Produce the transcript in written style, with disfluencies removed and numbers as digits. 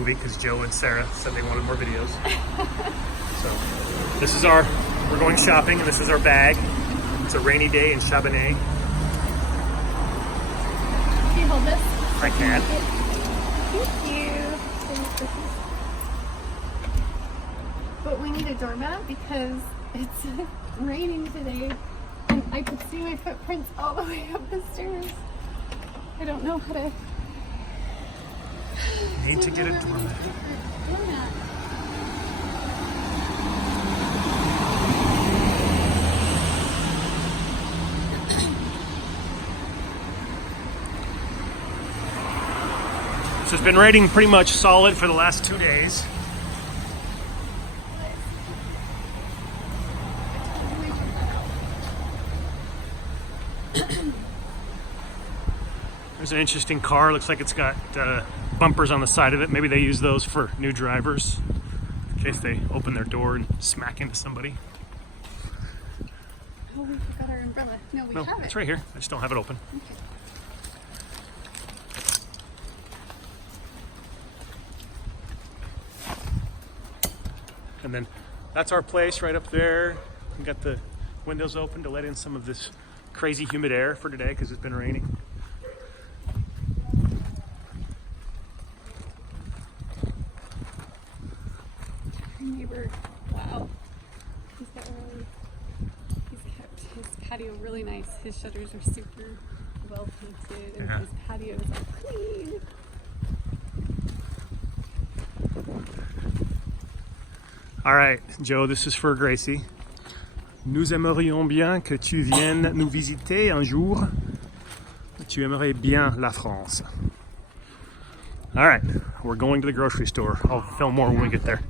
movie because Joe and Sarah said they wanted more videos. So this is we're going shopping and this is our bag. It's a rainy day in Chabanais. Can you hold this? I can. Thank you. But we need a doormat because it's raining today and I could see my footprints all the way up the stairs. I don't know how to... Need to get a doormat. So it's been raining pretty much solid for the last 2 days. There's an interesting car. Looks like it's got bumpers on the side of it. Maybe they use those for new drivers in case they open their door and smack into somebody. Oh, we forgot our umbrella. No, we have it. It's right here. I just don't have it open. Okay. And then that's our place right up there. We got the windows open to let in some of this crazy humid air for today because it's been raining. Neighbor, wow. He's kept his patio really nice. His shutters are super well painted and his patio is all clean. All right, Joe, this is for Gracie. Nous aimerions bien que tu viennes nous visiter un jour. Tu aimerais bien la France. All right, we're going to the grocery store. I'll film more when we get there.